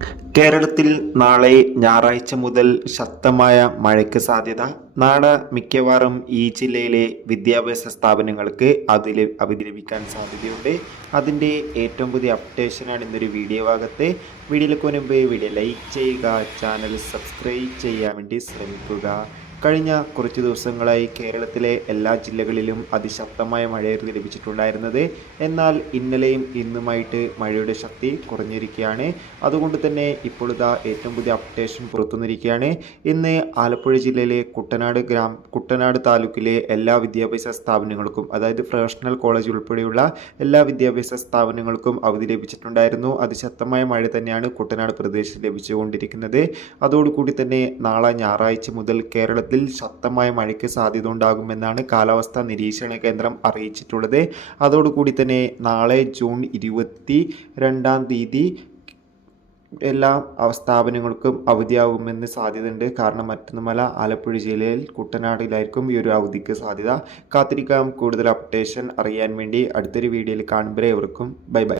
കേരളത്തിൽ നാളെ ഞായറാഴ്ച മുതൽ ശക്തമായ മഴയ്ക്ക് സാധ്യത. നാളെ മിക്കവാറും ഈ ജില്ലയിലെ വിദ്യാഭ്യാസ സ്ഥാപനങ്ങൾക്ക് അവധി ലഭിക്കാൻ സാധ്യതയുണ്ട്. അതിൻ്റെ ഏറ്റവും പുതിയ അപ്ഡേഷനാണ് ഇന്നൊരു വീഡിയോ ഭാഗത്ത്. വീഡിയോയിലേക്ക് മുൻപ് വീഡിയോ ലൈക്ക് ചെയ്യുക, ചാനൽ സബ്സ്ക്രൈബ് ചെയ്യാൻ വേണ്ടി ശ്രമിക്കുക. കഴിഞ്ഞ കുറച്ച് ദിവസങ്ങളായി കേരളത്തിലെ എല്ലാ ജില്ലകളിലും അതിശക്തമായ മഴയായിരുന്നു ലഭിച്ചിട്ടുണ്ടായിരുന്നത്. എന്നാൽ ഇന്നലെയും ഇന്നുമായിട്ട് മഴയുടെ ശക്തി കുറഞ്ഞിരിക്കുകയാണ്. അതുകൊണ്ട് തന്നെ ഇപ്പോൾ ഇതാ ഏറ്റവും പുതിയ അപ്ഡേഷൻ പുറത്തുവന്നിരിക്കുകയാണ്. ഇന്ന് ആലപ്പുഴ ജില്ലയിലെ കുട്ടനാട് താലൂക്കിലെ എല്ലാ വിദ്യാഭ്യാസ സ്ഥാപനങ്ങൾക്കും, അതായത് പ്രൊഫഷണൽ കോളേജ് ഉൾപ്പെടെയുള്ള എല്ലാ വിദ്യാഭ്യാസ സ്ഥാപനങ്ങൾക്കും അവധി ലഭിച്ചിട്ടുണ്ടായിരുന്നു. അതിശക്തമായ മഴ തന്നെയാണ് കുട്ടനാട് പ്രദേശത്ത് ലഭിച്ചുകൊണ്ടിരിക്കുന്നത്. അതോടുകൂടി തന്നെ നാളെ ഞായറാഴ്ച മുതൽ കേരളത്തിൽ ശക്തമായ മഴയ്ക്ക് സാധ്യത ഉണ്ടാകുമെന്നാണ് കാലാവസ്ഥാ നിരീക്ഷണ കേന്ദ്രം അറിയിച്ചിട്ടുള്ളത്. അതോടുകൂടി തന്നെ നാളെ ജൂൺ 22 എല്ലാ സ്ഥാപനങ്ങൾക്കും അവധിയാകുമെന്ന് സാധ്യതയുണ്ട്. കാരണം മറ്റൊന്നുമല്ല, ആലപ്പുഴ ജില്ലയിൽ കുട്ടനാടിലായിരിക്കും ഈ ഒരു അവധിക്ക് സാധ്യത. കാത്തിരിക്കാം കൂടുതൽ അപ്ഡേഷൻ അറിയാൻ വേണ്ടി. അടുത്തൊരു വീഡിയോയിൽ കാണുമ്പോൾ ഏവർക്കും ബൈ ബൈ.